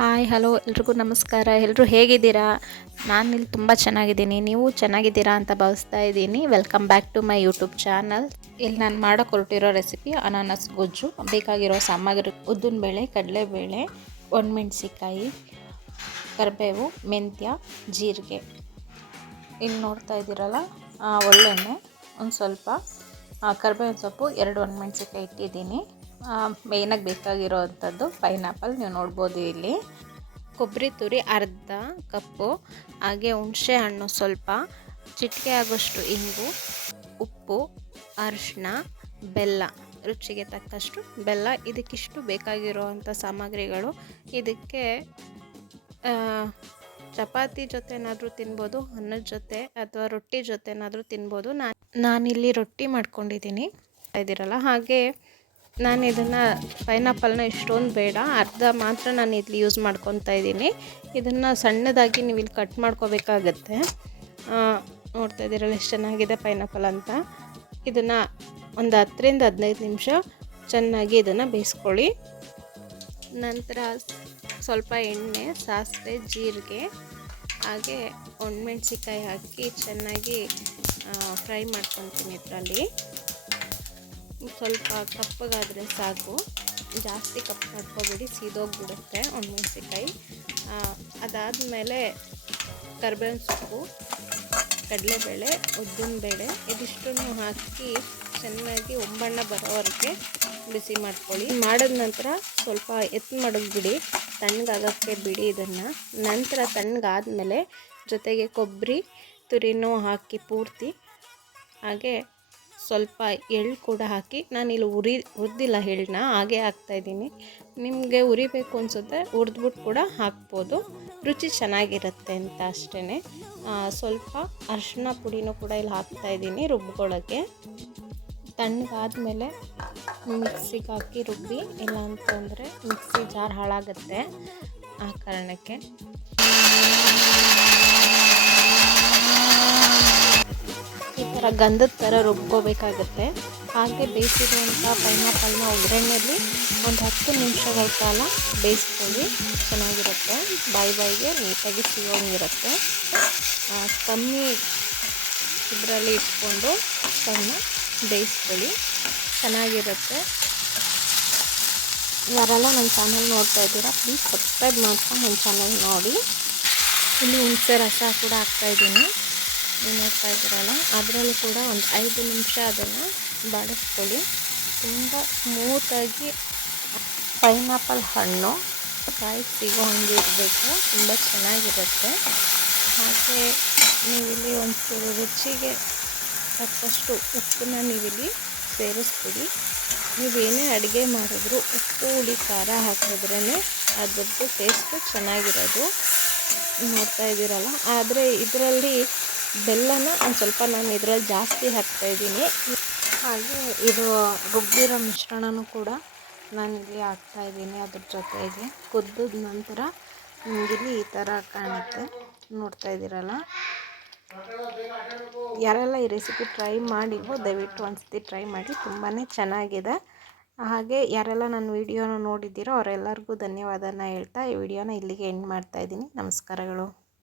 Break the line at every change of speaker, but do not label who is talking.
Hi, hello, ಎಲ್ರಿಗೂ ನಮಸ್ಕಾರ. ಎಲ್ಲರೂ ಹೇಗಿದ್ದೀರಾ? ನಾನು ಇಲ್ಲಿ ತುಂಬ ಚೆನ್ನಾಗಿದ್ದೀನಿ. ನೀವು ಚೆನ್ನಾಗಿದ್ದೀರಾ ಅಂತ ಭಾವಿಸ್ತಾ ಇದ್ದೀನಿ. Welcome back to my YouTube channel ಇಲ್ಲಿ ನಾನು ಮಾಡೋಕ್ಕೆ ಹೊರಟಿರೋ ರೆಸಿಪಿ ಅನಾನಸ್ ಗೊಜ್ಜು, ಬೇಕಾಗಿರೋ ಸಾಮಗ್ರಿ ಉದ್ದಿನಬೇಳೆ ಕಡಲೆಬೇಳೆ ಒಣಮೆಣ್ಸಿಕಾಯಿ ಕರಿಬೇವು, ಮೆಂತ್ಯ, ಜೀರಿಗೆ. ಇಲ್ಲಿ ನೋಡ್ತಾ ಇದ್ದೀರಲ್ಲ ಒಳ್ಳೆಣ್ಣೆ, ಒಂದು ಸ್ವಲ್ಪ ಕರಿಬೇವಿನ ಸೊಪ್ಪು, ಎರಡು ಒಣಮೆಣ್ಸಿಕಾಯಿ ಇಟ್ಟಿದ್ದೀನಿ. ಮೇಯ್ನಾಗಿ ಬೇಕಾಗಿರೋ ಅಂಥದ್ದು ಪೈನಾಪಲ್ ನೀವು ನೋಡ್ಬೋದು ಇಲ್ಲಿ. ಕೊಬ್ಬರಿ ತುರಿ ಅರ್ಧ ಕಪ್ಪು, ಹಾಗೆ ಹುಣಸೆ ಹಣ್ಣು ಸ್ವಲ್ಪ, ಚಿಟಿಕೆ ಆಗೋಷ್ಟು ಇಂಗು, ಉಪ್ಪು ಅರಿಶಿನ ಬೆಲ್ಲ, ರುಚಿಗೆ ತಕ್ಕಷ್ಟು ಬೆಲ್ಲ. ಇದಕ್ಕಿಷ್ಟು ಬೇಕಾಗಿರುವಂಥ ಸಾಮಗ್ರಿಗಳು. ಇದಕ್ಕೆ ಚಪಾತಿ ಜೊತೆನಾದರೂ ತಿನ್ಬೋದು, ಅನ್ನದ ಜೊತೆ ಅಥವಾ ರೊಟ್ಟಿ ಜೊತೆನಾದರೂ ತಿನ್ಬೋದು. ನಾನು ನಾನಿಲ್ಲಿ ರೊಟ್ಟಿ ಮಾಡ್ಕೊಂಡಿದ್ದೀನಿ. ಇದ್ದೀರಲ್ಲ ಹಾಗೆ ನಾನು ಇದನ್ನು ಪೈನಾಪಲ್ನ ಇಷ್ಟೊಂದು ಬೇಡ, ಅರ್ಧ ಮಾತ್ರ ನಾನು ಇಲ್ಲಿ ಯೂಸ್ ಮಾಡ್ಕೊತಾ ಇದ್ದೀನಿ. ಇದನ್ನು ಸಣ್ಣದಾಗಿ ನೀವು ಇಲ್ಲಿ ಕಟ್ ಮಾಡ್ಕೋಬೇಕಾಗತ್ತೆ. ನೋಡ್ತಾ ಇದ್ದೀರಲ್ಲ ಎಷ್ಟು ಚೆನ್ನಾಗಿದೆ ಪೈನಾಪಲ್ ಅಂತ. ಇದನ್ನು ಒಂದು ಹತ್ತರಿಂದ ಹದಿನೈದು ನಿಮಿಷ ಚೆನ್ನಾಗಿ ಇದನ್ನು ಬೇಯಿಸ್ಕೊಳ್ಳಿ. ನಂತರ ಸ್ವಲ್ಪ ಎಣ್ಣೆ, ಸಾಸಿವೆ, ಜೀರಿಗೆ, ಹಾಗೆ ಒಣಮೆಣ್ಸಿಕಾಯಿ ಹಾಕಿ ಚೆನ್ನಾಗಿ ಫ್ರೈ ಮಾಡ್ಕೊತೀನಿ ಇದರಲ್ಲಿ. ಸ್ವಲ್ಪ ಕಪ್ಪಗಾದರೆ ಸಾಕು. ಜಾಸ್ತಿ ಕಪ್ಪು ಮಾಡ್ಕೊಬೇಡಿ, ಸೀದೋಗ್ಬಿಡುತ್ತೆ ಒಣಮೆಣ್ಸಿಕಾಯಿ ಅದಾದಮೇಲೆ ಕರ್ಬೇವಿನ ಸೊಪ್ಪು, ಕಡಲೆಬೇಳೆ, ಉದ್ದಿನಬೇಳೆ, ಇದಿಷ್ಟನ್ನು ಹಾಕಿ ಚೆನ್ನಾಗಿ ಒಂಬಣ್ಣ ಬರೋವರೆಗೆ ಬಿಸಿ ಮಾಡ್ಕೊಳ್ಳಿ. ಮಾಡಿದ ನಂತರ ಸ್ವಲ್ಪ ಎತ್ತು ಮಡಗ್ಬಿಡಿ ತಣ್ಣಗಾಗೋಕ್ಕೆ ಬಿಡಿ ಇದನ್ನು. ನಂತರ ತಣ್ಣಗಾದ್ಮೇಲೆ ಜೊತೆಗೆ ಕೊಬ್ಬರಿ, ತುರಿನೂ ಹಾಕಿ ಪೂರ್ತಿ. ಹಾಗೆ ಸ್ವಲ್ಪ ಎಳ್ಳು ಕೂಡ ಹಾಕಿ ನಾನಿಲ್ಲಿ ಉರಿ ಹುರಿದಿಲ್ಲ ಎಳ್ಳನ್ನ, ಹಾಗೆ ಹಾಕ್ತಾಯಿದ್ದೀನಿ ನಿಮಗೆ ಉರಿಬೇಕು ಅನಿಸುತ್ತೆ ಹುರಿದ್ಬಿಟ್ಟು ಕೂಡ ಹಾಕ್ಬೋದು. ರುಚಿ ಚೆನ್ನಾಗಿರುತ್ತೆ ಅಂತ ಅಷ್ಟೇ ಸ್ವಲ್ಪ ಅರಿಶಿನ ಪುಡಿನೂ ಕೂಡ ಇಲ್ಲಿ ಹಾಕ್ತಾಯಿದ್ದೀನಿ ರುಬ್ಕೊಳ್ಳೋಕ್ಕೆ. ತಣ್ಣಗಾದ್ಮೇಲೆ ಮಿಕ್ಸಿಗೆ ಹಾಕಿ ರುಬ್ಬಿ ಇಲ್ಲ ಅಂತಂದರೆ ಮಿಕ್ಸಿ ಜಾರ್ ಹಾಳಾಗುತ್ತೆ ಆ ಕಾರಣಕ್ಕೆ. ಥರ ಗಂಧದ ಥರ ರುಬ್ಕೋಬೇಕಾಗುತ್ತೆ. ಹಾಗೆ ಬೇಯಿಸಿರುವಂಥ ಪೈನಾಪಲ್ನ ಒಗ್ಗರಣೆಯಲ್ಲಿ ಒಂದು ಹತ್ತು ನಿಮಿಷಗಳ ಕಾಲ ಬೇಯಿಸ್ಕೊಳ್ಳಿ. ಚೆನ್ನಾಗಿರುತ್ತೆ. ಬಾಯಿ ಬಾಯಿಗೆ ನೀಟಾಗಿ ಸಿಗೋಂಗಿರುತ್ತೆ. ಕಮ್ಮಿ ಇದರಲ್ಲಿ ಇಟ್ಕೊಂಡು ಸಣ್ಣ ಬೇಯಿಸ್ಕೊಳ್ಳಿ. ಚೆನ್ನಾಗಿರುತ್ತೆ. ಯಾರೆಲ್ಲ ನನ್ನ ಚಾನಲ್ ನೋಡ್ತಾ ಇದ್ದೀರಾ, ಪ್ಲೀಸ್ ಸಬ್ಸ್ಕ್ರೈಬ್ ಮಾಡ್ಕೊಂಡು ನನ್ನ ಚಾನಲ್ ನೋಡಿ. ಇಲ್ಲಿ ಹುಣಸೆ ರಸ ಕೂಡ ಹಾಕ್ತಾಯಿದ್ದೀನಿ ನೀವು ನೋಡ್ತಾ ಇದ್ದೀರಲ್ಲ ಅದರಲ್ಲೂ ಕೂಡ ಒಂದು ಐದು ನಿಮಿಷ ಅದನ್ನು ಬಾಡಿಸ್ಕೊಳ್ಳಿ. ತುಂಬ ಸ್ಮೂತಾಗಿ ಪೈನಾಪಲ್ ಹಣ್ಣು ಕಾಯಿ ಸಿಗೋ ಹಂಗೆ ಇರಬೇಕು, ತುಂಬ ಚೆನ್ನಾಗಿರುತ್ತೆ. ಹಾಗೆ ನೀವಿಲ್ಲಿ ಒಂಚೂರು ರುಚಿಗೆ ತಕ್ಕಷ್ಟು ಉಪ್ಪನ್ನ ನೀವಿಲ್ಲಿ ಸೇರಿಸ್ಬಿಡಿ. ನೀವೇನೇ ಅಡುಗೆ ಮಾಡಿದ್ರು ಉಪ್ಪು, ಹುಳಿ, ಖಾರ ಹಾಕಿದ್ರೇ ಅದರದ್ದು ಟೇಸ್ಟು ಚೆನ್ನಾಗಿರೋದು. ನೋಡ್ತಾ ಇದ್ದೀರಲ್ಲ, ಆದರೆ ಇದರಲ್ಲಿ ಬೆಲ್ಲನ ಒಂದು ಸ್ವಲ್ಪ ನಾನು ಇದರಲ್ಲಿ ಜಾಸ್ತಿ ಹಾಕ್ತಾಯಿದ್ದೀನಿ ಹಾಗೆ ಇದು ರುಬ್ಬಿರೋ ಮಿಶ್ರಣನೂ ಕೂಡ ನಾನಿಲ್ಲಿ ಹಾಕ್ತಾಯಿದ್ದೀನಿ ಅದ್ರ ಜೊತೆಗೆ. ಕುದ್ದಿದ ನಂತರ ನಿಮಗಿಲ್ಲಿ ಈ ಥರ ಕಾಣುತ್ತೆ. ನೋಡ್ತಾ ಇದ್ದೀರಲ್ಲ? ಯಾರೆಲ್ಲ ಈ ರೆಸಿಪಿ ಟ್ರೈ ಮಾಡಿವೋ ದಯವಿಟ್ಟು ಒಂದ್ಸತಿ ಟ್ರೈ ಮಾಡಿ. ತುಂಬಾ ಚೆನ್ನಾಗಿದೆ. ಹಾಗೆ ಯಾರೆಲ್ಲ ನನ್ನ ವಿಡಿಯೋನ ನೋಡಿದ್ದೀರೋ ಅವರೆಲ್ಲರಿಗೂ ಧನ್ಯವಾದನ ಹೇಳ್ತಾ ಈ ವಿಡಿಯೋನ ಇಲ್ಲಿಗೆ ಎಂಡ್ ಮಾಡ್ತಾಯಿದ್ದೀನಿ ನಮಸ್ಕಾರಗಳು.